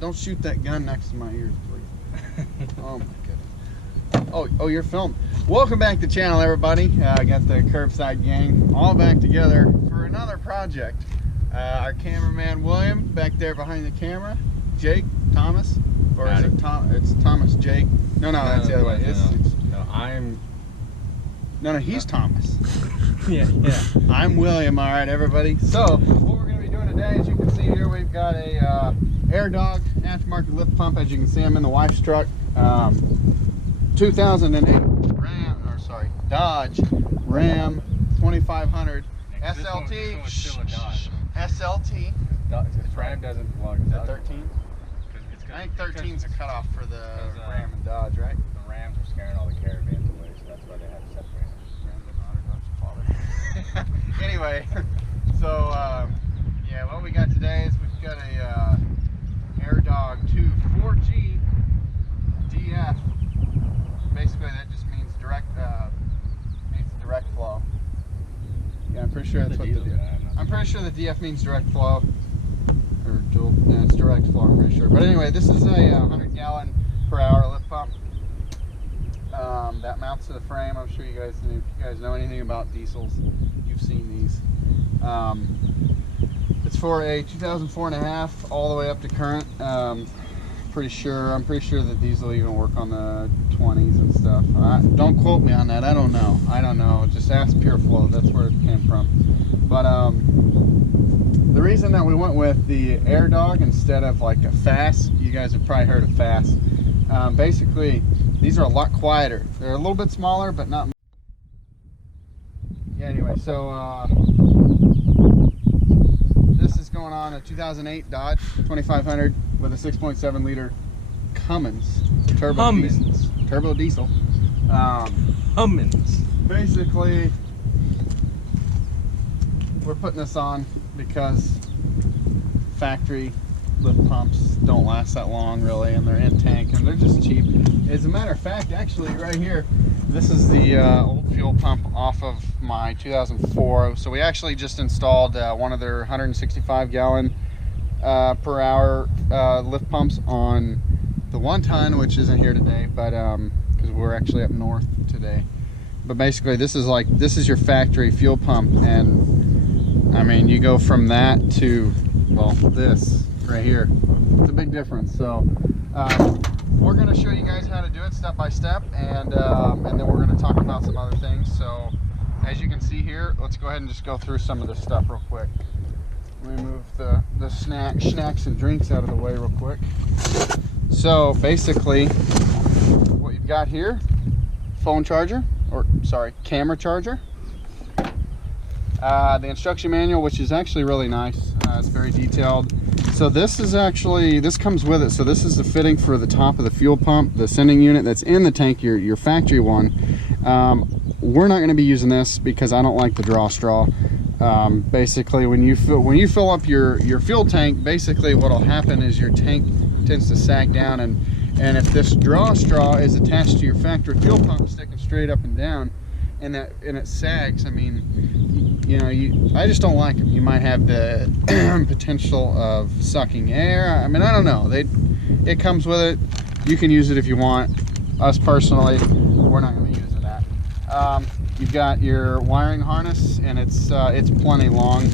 don't shoot that gun next to my ears, please. Oh my goodness. Oh, you're filming. Welcome back to the channel, everybody. I got the Curbside gang all back together for another project. Our cameraman William back there behind the camera. Jake, Thomas, or is it Tom? It's Thomas, Jake. No, that's the other way. No, he's Thomas. Yeah. I'm William. All right, everybody. So what we're going to be doing today, as you can see here, we've got a AirDog aftermarket lift pump. As you can see, I'm in the wife's truck. 2008 Dodge Ram 2500 SLT. SLT. This Ram doesn't belong to Dodge. 13. I think 13 is a cutoff for the Ram and Dodge, right? The Rams are scaring all the caravans away, so that's why they have separators. Anyway, so yeah, what we got today is we've got a AirDog 2 4G DF. Basically, that just means direct flow. Yeah, I'm pretty sure that's what the DF. I'm pretty sure the DF means direct flow, or dual. Yeah, it's direct flow. I'm pretty sure. But anyway, this is a 100 gallon per hour lift pump. That mounts to the frame. I'm sure you guys, if you guys know anything about diesels, you've seen these. It's for a 2004.5 all the way up to current. I'm pretty sure that these will even work on the 20s and stuff. Don't quote me on that. I don't know. Just ask Pureflow. That's where it came from. But the reason that we went with the AirDog instead of like a Fast, you guys have probably heard of Fast. Basically, these are a lot quieter. They're a little bit smaller, but not. Yeah. Anyway, so this is going on a 2008 Dodge 2500 with a 6.7 liter Cummins Turbo Diesel. Cummins. Basically, we're putting this on because factory lift pumps don't last that long, really, and they're in tank and they're just cheap. As a matter of fact, actually, right here, this is the old fuel pump off of my 2004. So we actually just installed one of their 165 gallon per hour lift pumps on the 1 ton, which isn't here today, but because we're actually up north today. But basically, this is your factory fuel pump, and I mean, you go from that to, well, this right here. It's a big difference. So we're going to show you guys how to do it step by step, and then we're going to talk about some other things. So as you can see here, let's go ahead and just go through some of this stuff real quick. Let me move the snacks and drinks out of the way real quick. So basically, what you've got here, phone charger, or sorry, camera charger. The instruction manual, which is actually really nice. It's very detailed. So this comes with it. So this is the fitting for the top of the fuel pump, the sending unit that's in the tank, your factory one. We're not going to be using this because I don't like the draw straw. Basically, when you fill up your fuel tank, basically what'll happen is your tank tends to sag down, and if this draw straw is attached to your factory fuel pump, sticking straight up and down, and it sags, I mean, I just don't like them. You might have the potential of sucking air. I mean, I don't know. It comes with it. You can use it if you want. Us personally, we're not going to be using that. You've got your wiring harness, and it's plenty long.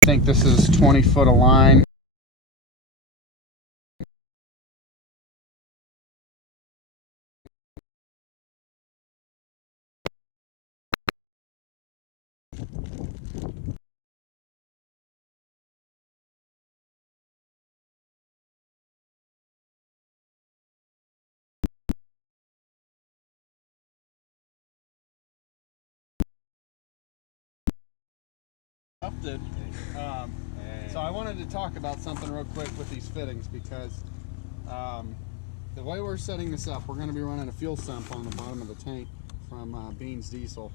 I think this is 20 foot of line. lifted. So I wanted to talk about something real quick with these fittings, because the way we're setting this up, we're going to be running a fuel sump on the bottom of the tank from Beans Diesel.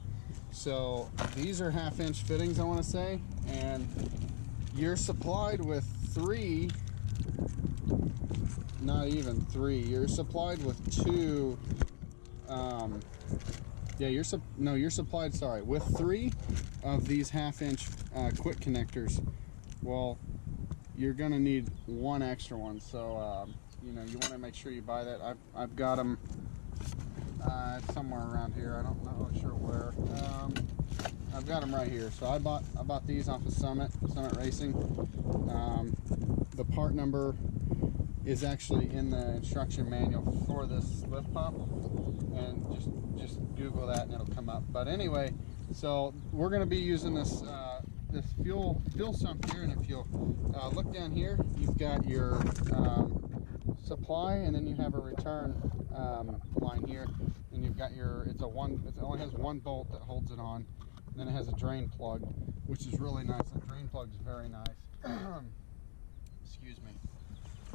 So these are 1/2-inch fittings, I want to say, and you're supplied with 3, not even 3, you're supplied with 2, yeah, you're supplied, sorry, with 3 of these 1/2-inch quick connectors. Well, you're gonna need 1 extra one, so you know, you want to make sure you buy that. I've got them somewhere around here. I don't know sure where. I've got them right here. So I bought these off of Summit Racing. The part number is actually in the instruction manual for this lift pump, and just Google that and it'll come up. But anyway, so we're going to be using this this fuel sump here, and if you'll look down here, you've got your supply, and then you have a return line here, and you've got your, it only has 1 bolt that holds it on, and then it has a drain plug, which is really nice. The drain plug is very nice. Excuse me.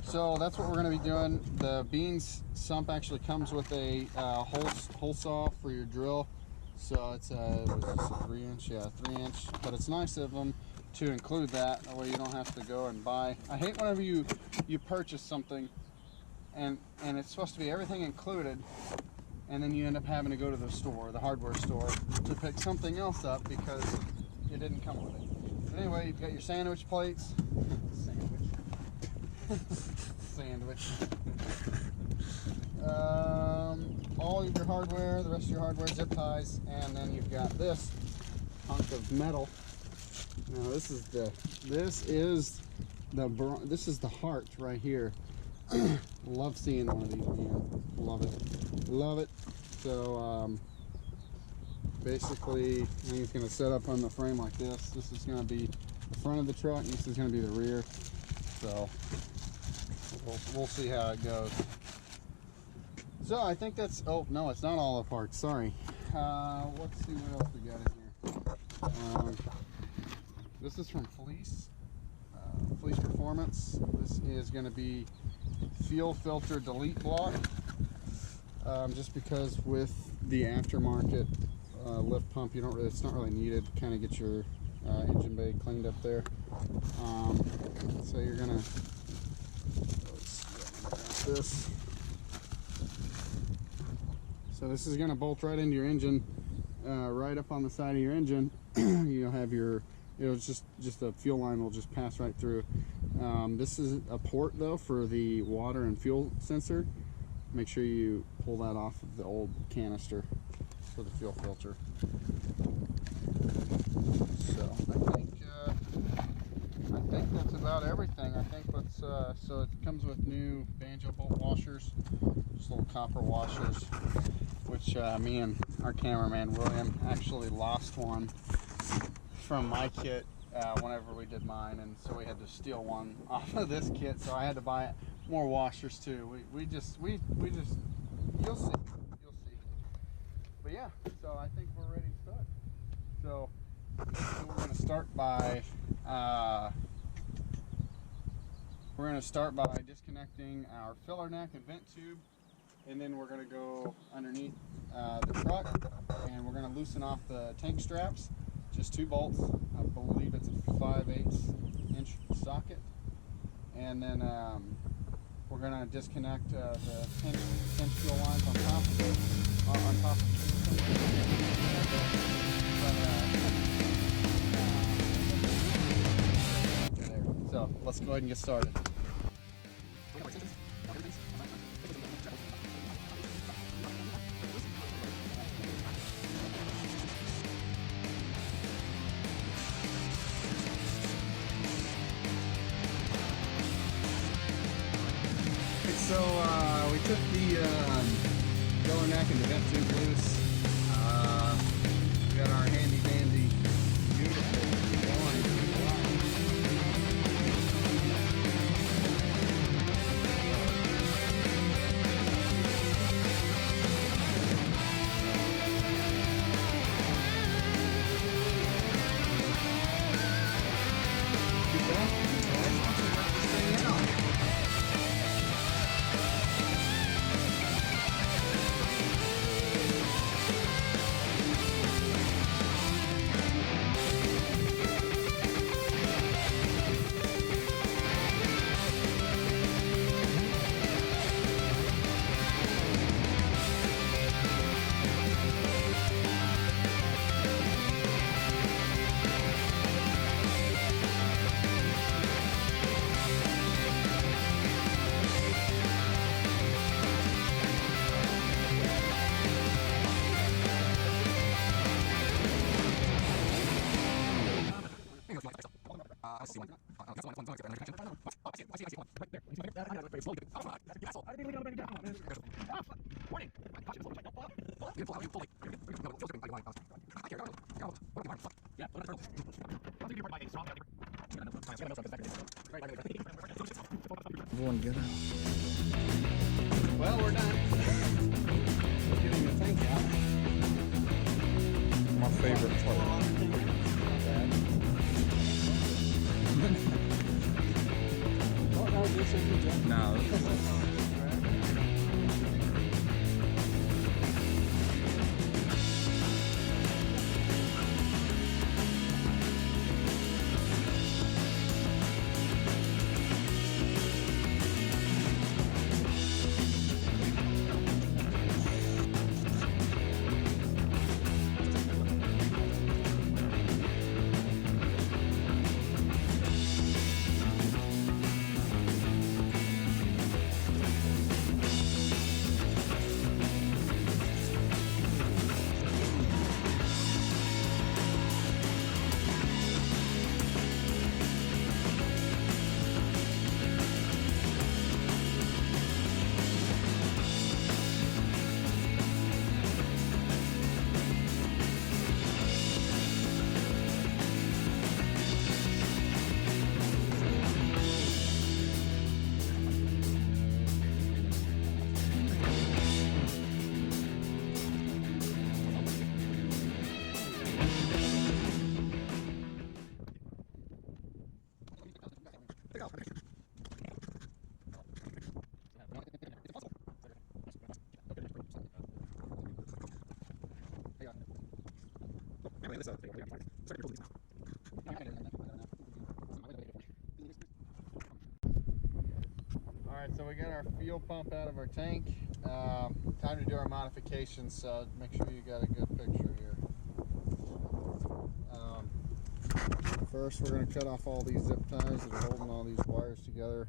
So that's what we're going to be doing. The Beans sump actually comes with a hole saw for your drill. So it's a 3-inch, yeah, 3-inch. But it's nice of them to include that way you don't have to go and buy. I hate whenever you purchase something and it's supposed to be everything included, and then you end up having to go to the store, the hardware store, to pick something else up because it didn't come with it. But anyway, you've got your sandwich plates. Sandwich. All of your hardware, the rest of your hardware, zip ties, and then you've got this hunk of metal. Now this is the heart right here. Love seeing one of these, man. Love it. So basically, I think it's going to set up on the frame like this. This is going to be the front of the truck, and this is going to be the rear. So we'll see how it goes. So I think that's, oh no, it's not all the parts, sorry. Let's see what else we got in here. This is from Fleece Performance. This is going to be fuel filter delete block, just because with the aftermarket lift pump, it's not really needed to kind of get your engine bay cleaned up there. So you're gonna, this. So this is gonna bolt right into your engine, right up on the side of your engine. You'll have your, just the fuel line will just pass right through. This is a port though for the water and fuel sensor. Make sure you pull that off of the old canister for the fuel filter. So I think that's about everything. I think let's so it comes with new banjo bolt washers, just little copper washers, which me and our cameraman William actually lost one from my kit whenever we did mine, and so we had to steal one off of this kit, so I had to buy more washers too. We just you'll see. But yeah, so I think we're ready to start. So we're going to start by disconnecting our filler neck and vent tube, and then we're going to go underneath the truck, and we're going to loosen off the tank straps. Just 2 bolts. I believe it's a 5/8 inch socket, and then we're going to disconnect the 10 fuel lines on top of it. So let's go ahead and get started. So we took the filler neck and the vent tube loose. We got our handy dandy, beautiful line. Everyone get out. Well, we're done. We're getting the tank out. My favorite part. No. Alright, so we got our fuel pump out of our tank. Time to do our modifications, so make sure you got a good picture here. First, we're going to cut off all these zip ties that are holding all these wires together.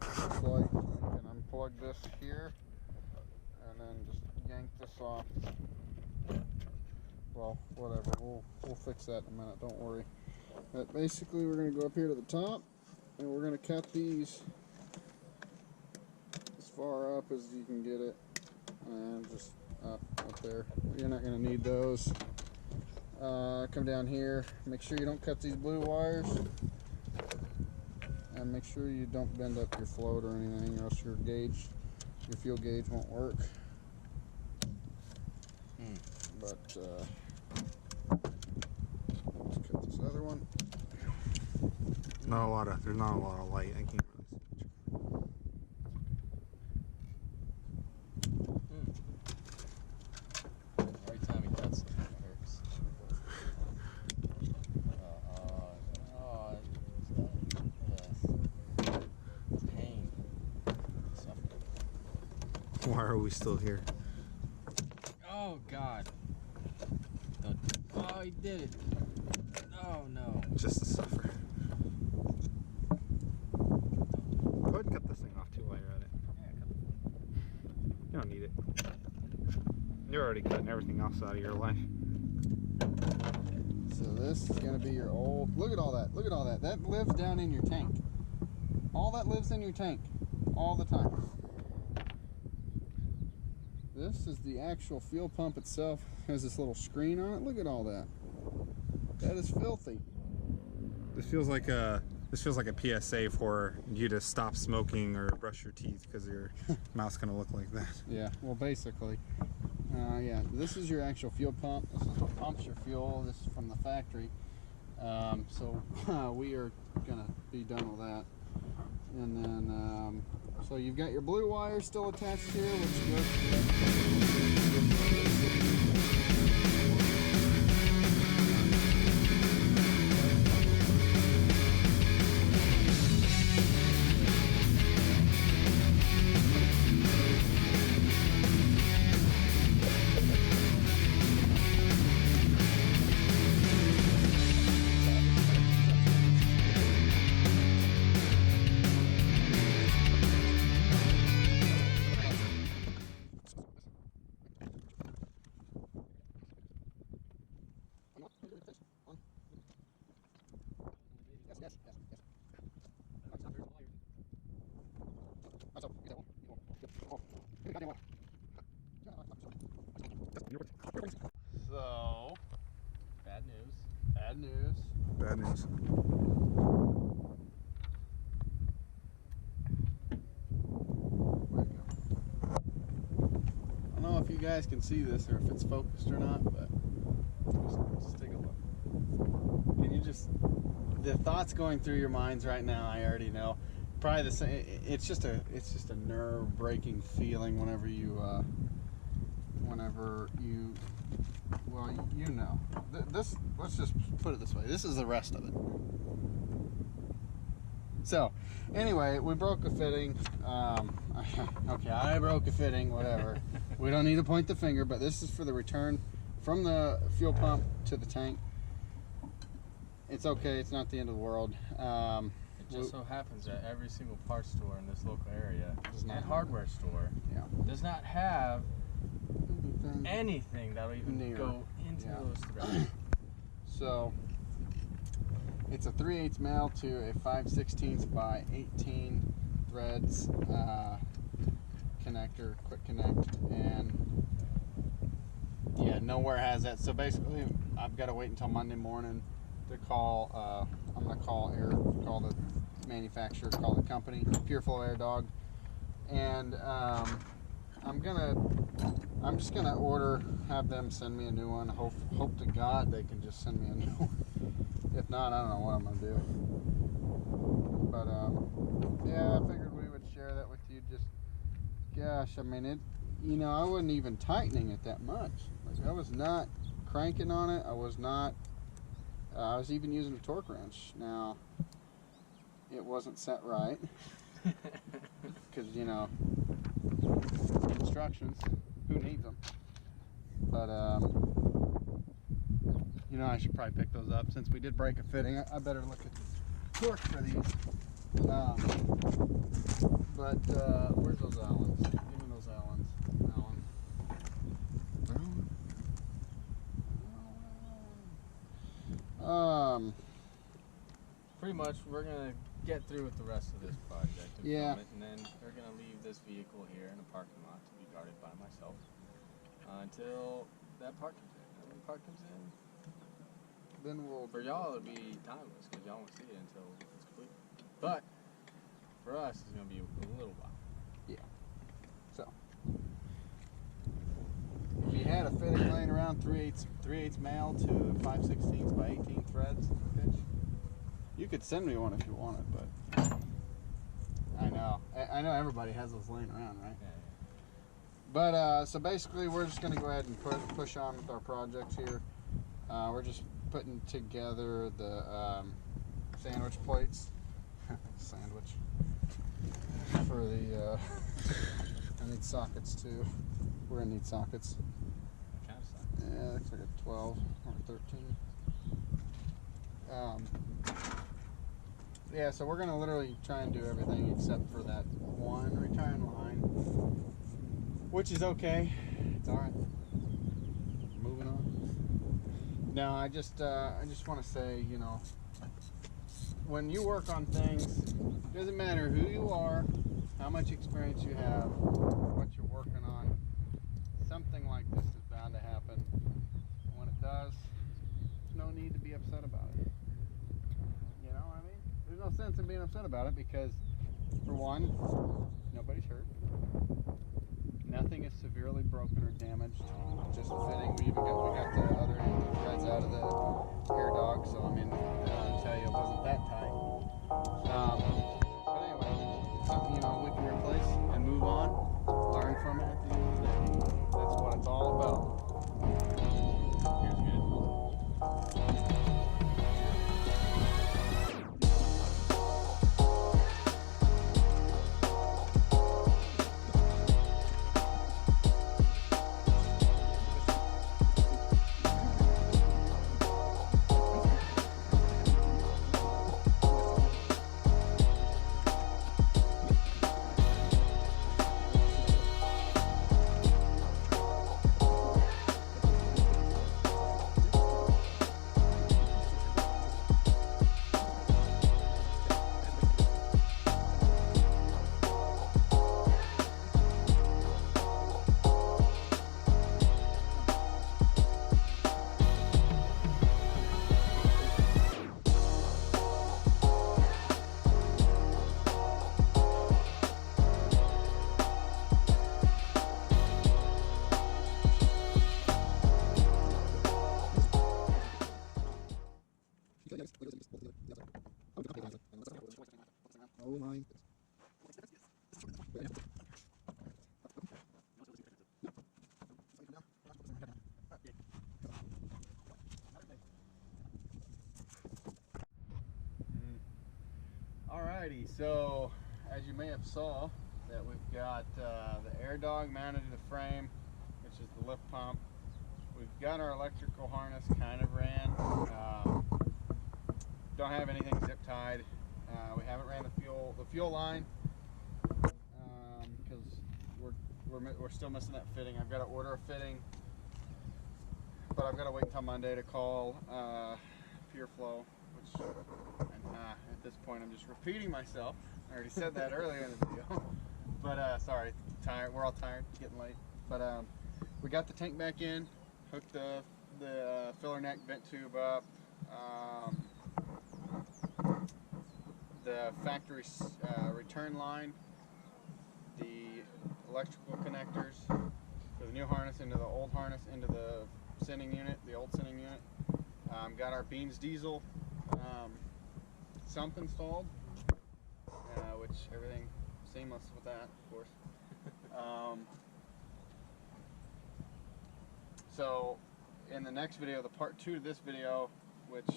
Looks like we can unplug this here and then just yank this off. Well, whatever, we'll fix that in a minute, don't worry. But basically, we're going to go up here to the top and we're going to cut these as far up as you can get it, and just up there. You're not going to need those. Come down here, make sure you don't cut these blue wires, and make sure you don't bend up your float or anything, or else your fuel gauge won't work. But let's cut this other one. There's not a lot of light. I can't really see. Every time he cuts something, it hurts. Pain. Suffering. Why are we still here? Oh God. Oh, he did it. Oh no. Just to suffer. Go ahead and cut this thing off too while you're at it. Yeah, cut the You don't need it. You're already cutting everything else out of your life. So this is going to be your old, look at all that, that lives down in your tank. All that lives in your tank, all the time. This is the actual fuel pump itself. It has this little screen on it. Look at all that. That is filthy. This feels like a PSA for you to stop smoking or brush your teeth because your mouth's gonna look like that. Yeah, well basically. Yeah, this is your actual fuel pump. This is what pumps your fuel. This is from the factory. So we are gonna be done with that. And then, so you've got your blue wire still attached here, which is good. don't know if you guys can see this or if it's focused or not, but just take a look. Can you just, the thoughts going through your minds right now, I already know. Probably the same. It's just a nerve-breaking feeling whenever you well, you know. This, let's just put it this way. This is the rest of it. So, anyway, we broke a fitting. Okay, I broke a fitting, whatever. We don't need to point the finger, but this is for the return from the fuel pump to the tank. It's okay. It's not the end of the world. It just so happens that every single parts store in this local area and hardware store does not have anything that'll even go into those threads. So it's a 3/8 male to a 5/16 by 18 threads connector, quick connect, and yeah, nowhere has that. So basically, I've got to wait until Monday morning to call. I'm gonna call the manufacturer, call the company, Pureflow AirDog, and I'm just gonna have them send me a new one. Hope to God they can just send me a new one. If not, I don't know what I'm gonna do. But yeah, I figured we would share that with you. Just, gosh, I mean, I wasn't even tightening it that much. Like, I was not cranking on it. I was not. I was even using a torque wrench. Now, it wasn't set right because instructions. Who needs them? But I should probably pick those up since we did break a fitting. I better look at the torque for these. But where's those Allens? Give me those Allens. Pretty much, we're gonna get through with the rest of this project and film it, and then we're gonna leave this vehicle here in a parking lot to be guarded by myself until that part comes in. And when the part comes in, then for y'all it'll be timeless because y'all won't see it until it's complete. But for us, it's gonna be a little while. Yeah. So if you had a fitting laying around 3/8 male to 5/16 by 18 threads pitch, you could send me one if you wanted, but I know everybody has those laying around, right? Yeah. But so basically, we're just going to go ahead and push on with our project here. We're just putting together the sandwich plates. Sandwich for the. I need sockets too. We're gonna need sockets. What kind of sockets? Yeah, looks like a 12 or 13. Yeah, so we're gonna literally try and do everything except for that one return line, which is okay. It's all right. Moving on. No, I just want to say, when you work on things, it doesn't matter who you are, how much experience you have, what you're working on. Something like this is bound to happen. And when it does, there's no need to be upset about it. You know what I mean? There's no sense in being upset about it because, for one, nobody's hurt. Nothing is severely broken or damaged. Just a fitting. We got the other end of the threads out of the AirDog, so I mean, I don't want to tell you it wasn't that tight. But anyway, something we can replace and move on, learn from it at the end of the day. That's what it's all about. Here's good. Alrighty, so as you may have saw that we've got the AirDog mounted to the frame, which is the lift pump. We've got our electrical harness kind of ran. Don't have anything zip tied. We haven't ran the fuel line because we're still missing that fitting. I've got to order a fitting, but I've got to wait until Monday to call Pureflow, which at this point I'm just repeating myself. I already said that earlier in the video, but sorry, tired. We're all tired, it's getting late. But we got the tank back in, hooked the filler neck vent tube up, the factory return line, the electrical connectors for the new harness into the old harness into the sending unit, the old sending unit. Got our Cummins Diesel Sump installed, which everything seamless with that, of course. So in the next video, the part 2 to this video, which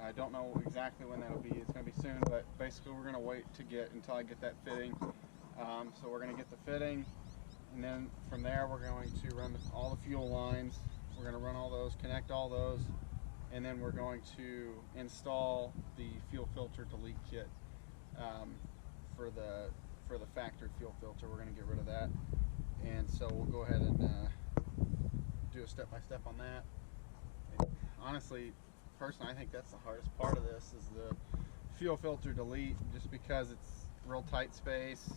I don't know exactly when that'll be, it's going to be soon, but basically we're going to wait to get until I get that fitting. So we're going to get the fitting, and then from there we're going to run all the fuel lines. We're going to run all those, connect all those, and then we're going to install the fuel filter delete kit for the factory fuel filter. We're going to get rid of that, and so we'll go ahead and do a step-by-step on that. And honestly, personally, I think that's the hardest part of this is the fuel filter delete, just because it's real tight space.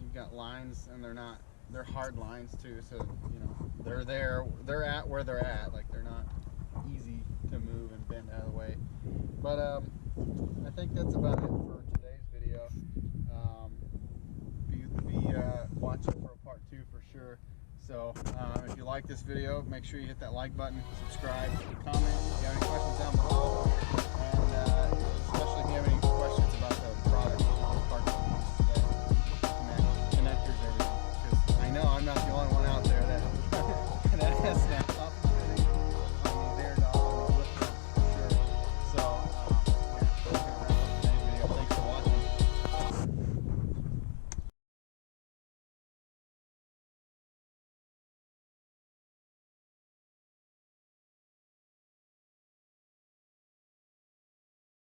You've got lines, and they're hard lines too, so you know they're at where they're at, like they're not easy to move and bend out of the way. But I think that's about it for today's video. Be watching for a part 2 for sure. So if you like this video, make sure you hit that like button, subscribe, comment. If you have any questions down below,